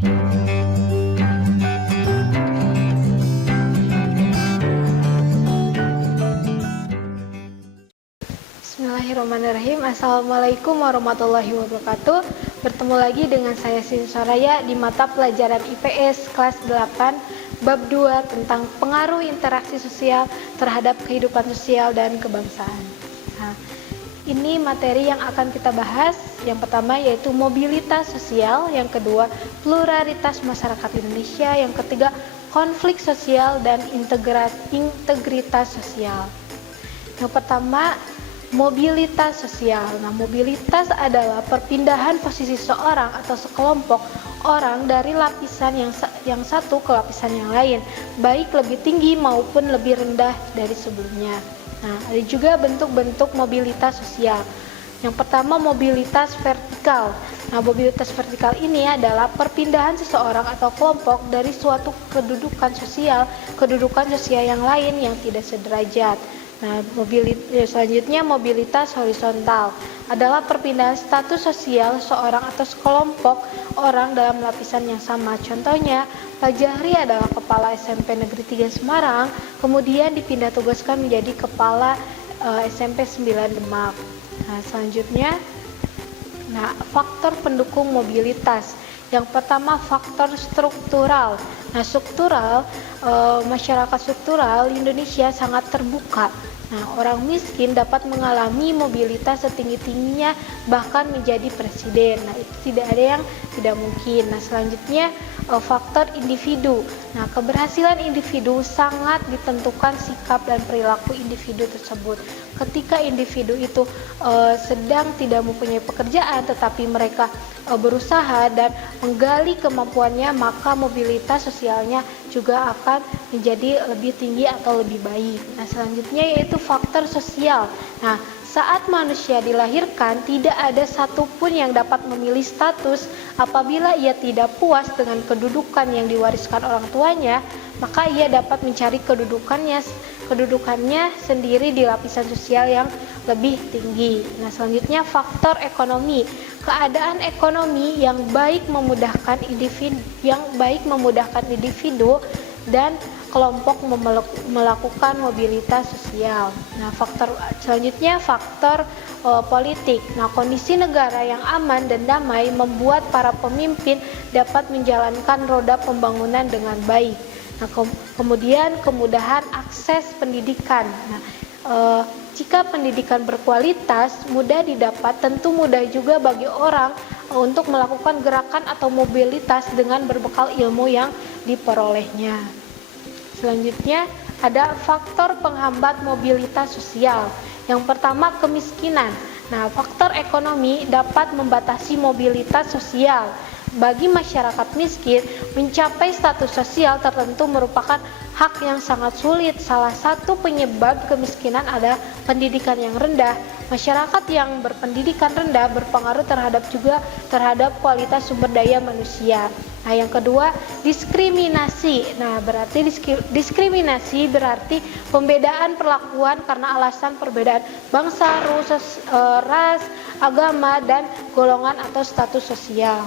Bismillahirrahmanirrahim. Assalamualaikum warahmatullahi wabarakatuh. Bertemu lagi dengan saya Siti Soraya di mata pelajaran IPS kelas 8 bab 2 tentang pengaruh interaksi sosial terhadap kehidupan sosial dan kebangsaan. Nah, ini materi yang akan kita bahas. Yang pertama yaitu mobilitas sosial, yang kedua pluralitas masyarakat Indonesia, yang ketiga konflik sosial dan integritas sosial. Yang pertama, mobilitas sosial. Nah, mobilitas adalah perpindahan posisi seorang atau sekelompok orang dari lapisan yang satu ke lapisan yang lain, baik lebih tinggi maupun lebih rendah dari sebelumnya. Nah, ada juga bentuk-bentuk mobilitas sosial. Yang pertama, mobilitas vertikal. Nah, mobilitas vertikal ini adalah perpindahan seseorang atau kelompok dari suatu kedudukan sosial yang lain yang tidak sederajat. Nah, selanjutnya mobilitas horizontal adalah perpindahan status sosial seorang atau sekelompok orang dalam lapisan yang sama. Contohnya, Pak Jahri adalah kepala SMP Negeri 3 Semarang, kemudian dipindah tugaskan menjadi kepala SMP 9 Demak. Nah, selanjutnya, faktor pendukung mobilitas. Yang pertama, faktor struktural. Nah, masyarakat struktural Indonesia sangat terbuka. Nah, orang miskin dapat mengalami mobilitas setinggi-tingginya bahkan menjadi presiden. Nah, itu tidak ada yang tidak mungkin. Nah, selanjutnya faktor individu. Nah, keberhasilan individu sangat ditentukan sikap dan perilaku individu tersebut. Ketika individu itu sedang tidak mempunyai pekerjaan tetapi mereka berusaha dan menggali kemampuannya, maka mobilitas sosialnya juga akan menjadi lebih tinggi atau lebih baik. Nah, selanjutnya yaitu faktor sosial. Nah, saat manusia dilahirkan, tidak ada satupun yang dapat memilih status. Apabila ia tidak puas dengan kedudukan yang diwariskan orang tuanya, maka ia dapat mencari kedudukannya sendiri di lapisan sosial yang lebih tinggi. Nah, selanjutnya faktor ekonomi. Keadaan ekonomi yang baik memudahkan individu dan kelompok melakukan mobilitas sosial. Nah, selanjutnya faktor politik. Nah, kondisi negara yang aman dan damai membuat para pemimpin dapat menjalankan roda pembangunan dengan baik. Nah, kemudian kemudahan akses pendidikan. Nah, jika pendidikan berkualitas, mudah didapat, tentu mudah juga bagi orang untuk melakukan gerakan atau mobilitas dengan berbekal ilmu yang diperolehnya. Selanjutnya ada faktor penghambat mobilitas sosial. Yang pertama, kemiskinan. Nah, faktor ekonomi dapat membatasi mobilitas sosial. Bagi masyarakat miskin, mencapai status sosial tertentu merupakan hak yang sangat sulit. Salah satu penyebab kemiskinan adalah pendidikan yang rendah. Masyarakat yang berpendidikan rendah berpengaruh terhadap kualitas sumber daya manusia. Nah, yang kedua, diskriminasi. Nah, berarti diskriminasi berarti pembedaan perlakuan karena alasan perbedaan bangsa, ras, agama, dan golongan atau status sosial.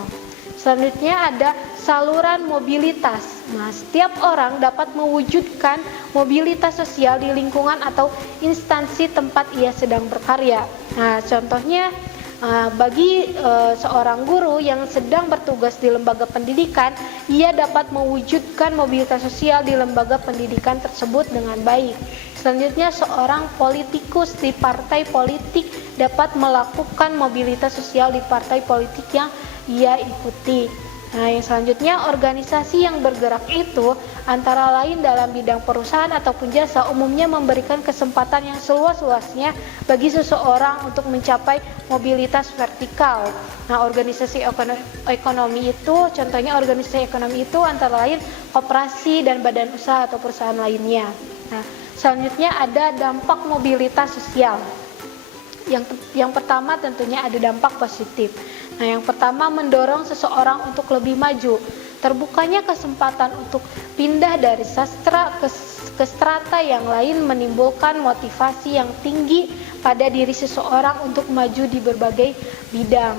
Selanjutnya ada saluran mobilitas. Nah, setiap orang dapat mewujudkan mobilitas sosial di lingkungan atau instansi tempat ia sedang berkarya. Nah, contohnya bagi seorang guru yang sedang bertugas di lembaga pendidikan, ia dapat mewujudkan mobilitas sosial di lembaga pendidikan tersebut dengan baik. Selanjutnya, seorang politikus di partai politik dapat melakukan mobilitas sosial di partai politik yang ia ikuti. Nah, yang selanjutnya, organisasi yang bergerak itu antara lain dalam bidang perusahaan ataupun jasa umumnya memberikan kesempatan yang seluas-luasnya bagi seseorang untuk mencapai mobilitas vertikal. Nah, organisasi ekonomi itu, contohnya organisasi ekonomi itu antara lain koperasi dan badan usaha atau perusahaan lainnya. Nah, selanjutnya ada dampak mobilitas sosial. Yang pertama tentunya ada dampak positif. Nah, yang pertama mendorong seseorang untuk lebih maju. Terbukanya kesempatan untuk pindah dari sastra ke strata yang lain menimbulkan motivasi yang tinggi pada diri seseorang untuk maju di berbagai bidang.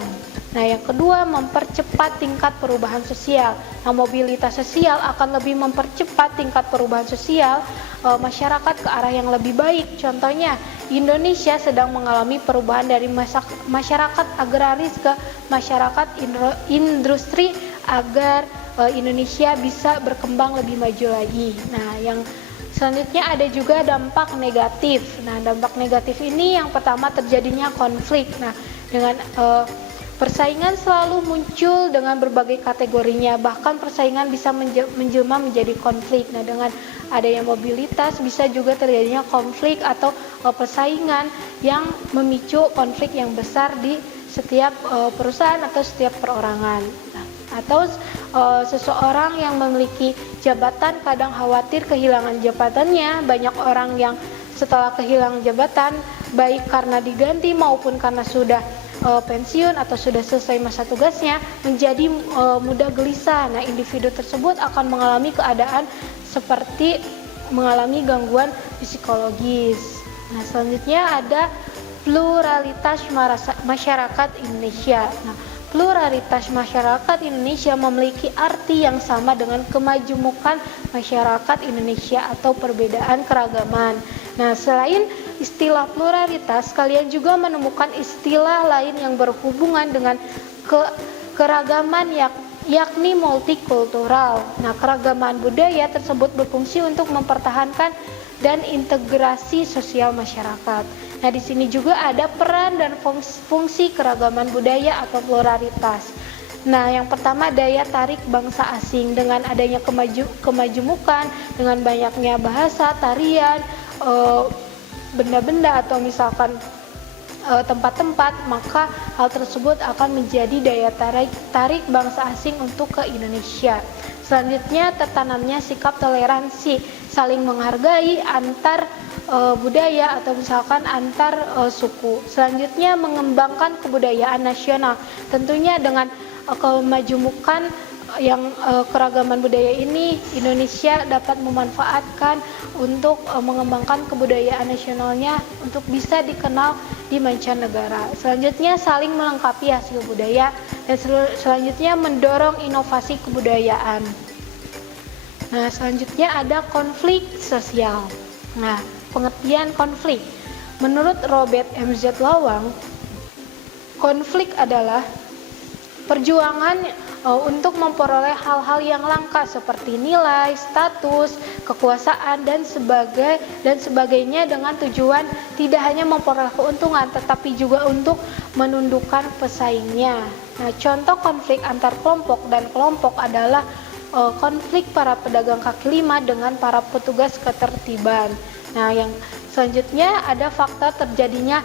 Nah, yang kedua, mempercepat tingkat perubahan sosial. Nah, mobilitas sosial akan lebih mempercepat tingkat perubahan sosial masyarakat ke arah yang lebih baik. Contohnya, Indonesia sedang mengalami perubahan dari masyarakat agraris ke masyarakat industri agar Indonesia bisa berkembang lebih maju lagi. Nah, yang selanjutnya ada juga dampak negatif. Nah, dampak negatif ini yang pertama terjadinya konflik. Nah, dengan persaingan selalu muncul dengan berbagai kategorinya, bahkan persaingan bisa menjelma menjadi konflik. Nah, dengan adanya mobilitas bisa juga terjadinya konflik atau persaingan yang memicu konflik yang besar di setiap perusahaan atau setiap perorangan. Nah, atau seseorang yang memiliki jabatan kadang khawatir kehilangan jabatannya. Banyak orang yang setelah kehilangan jabatan, baik karena diganti maupun karena sudah pensiun atau sudah selesai masa tugasnya, menjadi mudah gelisah. Nah, individu tersebut akan mengalami keadaan seperti mengalami gangguan psikologis. Nah, selanjutnya ada pluralitas masyarakat Indonesia. Nah, pluralitas masyarakat Indonesia memiliki arti yang sama dengan kemajemukan masyarakat Indonesia atau perbedaan keragaman. Nah, selain istilah pluralitas, kalian juga menemukan istilah lain yang berhubungan dengan keragaman yakni multikultural. Nah, keragaman budaya tersebut berfungsi untuk mempertahankan dan integrasi sosial masyarakat. Nah, di sini juga ada peran dan fungsi keragaman budaya atau pluralitas. Nah, yang pertama daya tarik bangsa asing. Dengan adanya kemajemukan, dengan banyaknya bahasa, tarian, benda-benda atau misalkan tempat-tempat, maka hal tersebut akan menjadi daya tarik bangsa asing untuk ke Indonesia. Selanjutnya tertanamnya sikap toleransi, saling menghargai antar budaya atau misalkan antar suku. Selanjutnya mengembangkan kebudayaan nasional. Tentunya dengan kemajemukan yang keragaman budaya ini, Indonesia dapat memanfaatkan untuk mengembangkan kebudayaan nasionalnya untuk bisa dikenal di mancanegara. Selanjutnya saling melengkapi hasil budaya, dan selanjutnya mendorong inovasi kebudayaan. Nah, selanjutnya ada konflik sosial. Nah, pengertian konflik. Menurut Robert M.Z. Lawang, konflik adalah perjuangan untuk memperoleh hal-hal yang langka seperti nilai, status, kekuasaan, dan sebagainya dengan tujuan tidak hanya memperoleh keuntungan tetapi juga untuk menundukkan pesaingnya. Nah, contoh konflik antar kelompok dan kelompok adalah konflik para pedagang kaki lima dengan para petugas ketertiban. Nah, yang selanjutnya ada faktor terjadinya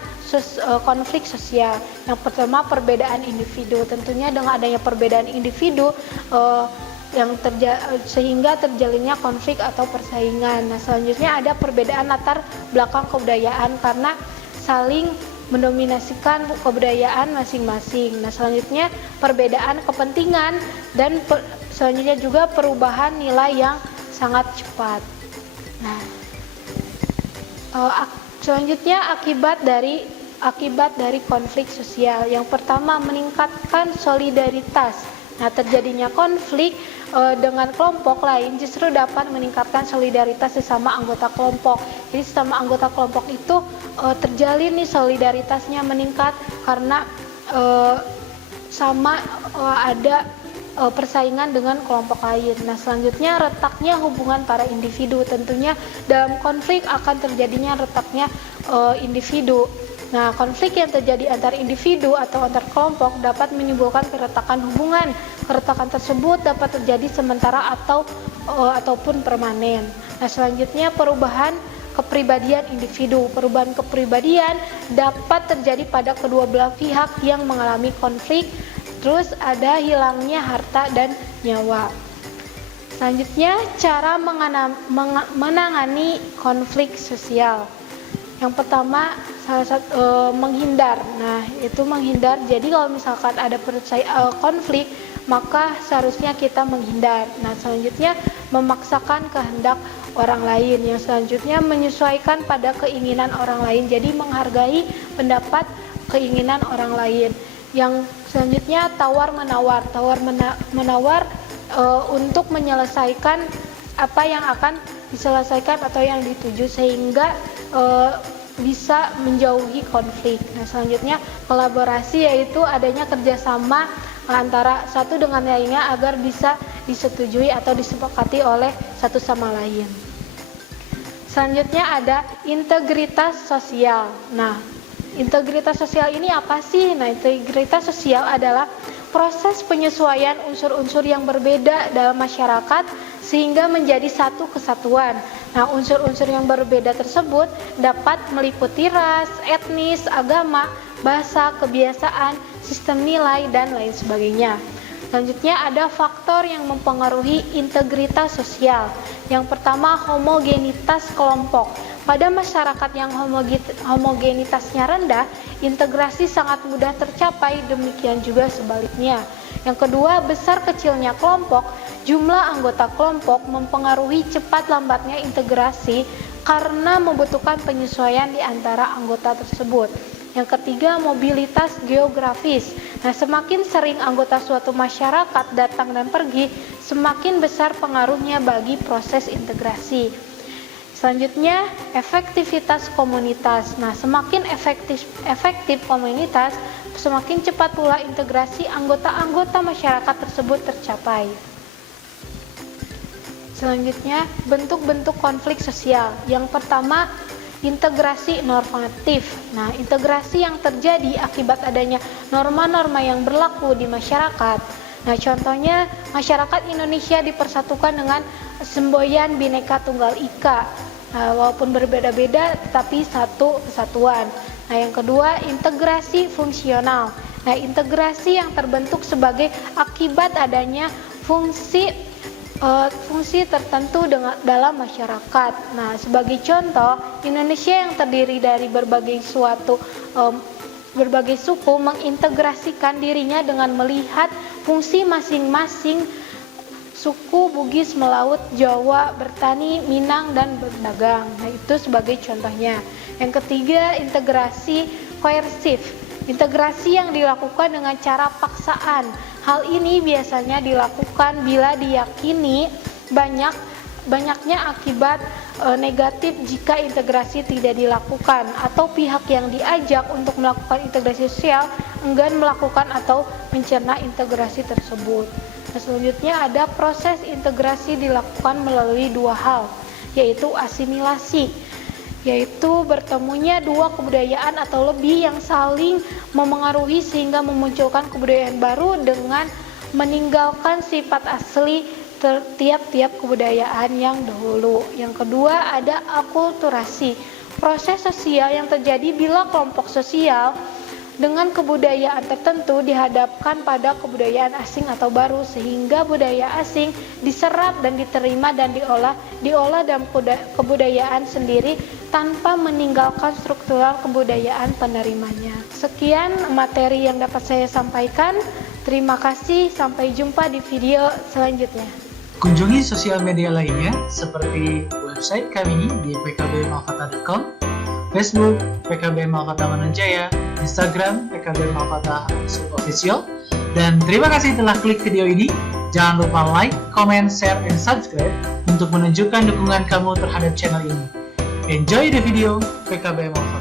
konflik sosial. Yang pertama perbedaan individu. Tentunya dengan adanya perbedaan individu sehingga terjalinnya konflik atau persaingan. Nah, selanjutnya ada perbedaan latar belakang kebudayaan karena saling mendominasikan kebudayaan masing-masing. Nah, selanjutnya perbedaan kepentingan dan selanjutnya juga perubahan nilai yang sangat cepat. Nah, selanjutnya akibat dari konflik sosial. Yang pertama meningkatkan solidaritas. Nah, terjadinya konflik dengan kelompok lain justru dapat meningkatkan solidaritas sesama anggota kelompok. Jadi sesama anggota kelompok itu terjalin nih solidaritasnya meningkat karena ada persaingan dengan kelompok lain. Nah, selanjutnya retaknya hubungan para individu. Tentunya dalam konflik akan terjadinya retaknya individu. Nah, konflik yang terjadi antar individu atau antar kelompok dapat menimbulkan keretakan hubungan. Keretakan tersebut dapat terjadi sementara ataupun permanen. Nah, selanjutnya perubahan kepribadian individu. Perubahan kepribadian dapat terjadi pada kedua belah pihak yang mengalami konflik. Terus ada hilangnya harta dan nyawa. Selanjutnya cara menangani konflik sosial. Yang pertama menghindar. Nah, itu menghindar. Jadi kalau misalkan ada konflik, maka seharusnya kita menghindar. Nah, selanjutnya memaksakan kehendak orang lain. Yang selanjutnya menyesuaikan pada keinginan orang lain. Jadi menghargai pendapat keinginan orang lain. Yang selanjutnya tawar-menawar. Tawar-menawar untuk menyelesaikan apa yang akan diselesaikan atau yang dituju sehingga bisa menjauhi konflik. Nah, selanjutnya kolaborasi, yaitu adanya kerjasama antara satu dengan lainnya agar bisa disetujui atau disepakati oleh satu sama lain. Selanjutnya ada integritas sosial. Nah, integritas sosial ini apa sih? Nah, integritas sosial adalah proses penyesuaian unsur-unsur yang berbeda dalam masyarakat sehingga menjadi satu kesatuan. Nah, unsur-unsur yang berbeda tersebut dapat meliputi ras, etnis, agama, bahasa, kebiasaan, sistem nilai, dan lain sebagainya. Selanjutnya ada faktor yang mempengaruhi integritas sosial. Yang pertama, homogenitas kelompok. Pada masyarakat yang homogenitasnya rendah, integrasi sangat mudah tercapai, demikian juga sebaliknya. Yang kedua, besar kecilnya kelompok. Jumlah anggota kelompok mempengaruhi cepat lambatnya integrasi karena membutuhkan penyesuaian di antara anggota tersebut. Yang ketiga, mobilitas geografis. Nah, semakin sering anggota suatu masyarakat datang dan pergi, semakin besar pengaruhnya bagi proses integrasi. Selanjutnya, efektivitas komunitas. Nah, semakin efektif komunitas, semakin cepat pula integrasi anggota-anggota masyarakat tersebut tercapai. Selanjutnya, bentuk-bentuk konflik sosial. Yang pertama, integrasi normatif. Nah, integrasi yang terjadi akibat adanya norma-norma yang berlaku di masyarakat. Nah, contohnya masyarakat Indonesia dipersatukan dengan semboyan Bhinneka Tunggal Ika. Nah, walaupun berbeda-beda tetapi satu kesatuan. Nah, yang kedua, integrasi fungsional. Nah, integrasi yang terbentuk sebagai akibat adanya fungsi tertentu dalam masyarakat. Nah, sebagai contoh, Indonesia yang terdiri dari berbagai suku mengintegrasikan dirinya dengan melihat fungsi masing-masing suku. Bugis melaut, Jawa bertani, Minang dan berdagang. Nah, itu sebagai contohnya. Yang ketiga, integrasi koersif. Integrasi yang dilakukan dengan cara paksaan. Hal ini biasanya dilakukan bila diyakini banyaknya akibat negatif jika integrasi tidak dilakukan, atau pihak yang diajak untuk melakukan integrasi sosial enggan melakukan atau mencerna integrasi tersebut. Nah, selanjutnya ada proses integrasi dilakukan melalui dua hal, yaitu asimilasi, yaitu bertemunya dua kebudayaan atau lebih yang saling memengaruhi sehingga memunculkan kebudayaan baru dengan meninggalkan sifat asli tiap-tiap kebudayaan yang dahulu. Yang kedua ada akulturasi, proses sosial yang terjadi bila kelompok sosial dengan kebudayaan tertentu dihadapkan pada kebudayaan asing atau baru sehingga budaya asing diserap dan diterima dan diolah dalam kebudayaan sendiri tanpa meninggalkan struktural kebudayaan penerimanya. Sekian materi yang dapat saya sampaikan. Terima kasih, sampai jumpa di video selanjutnya. Kunjungi sosial media lainnya seperti website kami di pkbmalkata.com, Facebook PKB Malkata Mananjaya, Instagram PKB Malkata _official, dan terima kasih telah klik video ini. Jangan lupa like, comment, share, and subscribe untuk menunjukkan dukungan kamu terhadap channel ini. Enjoy the video PKB Malkata.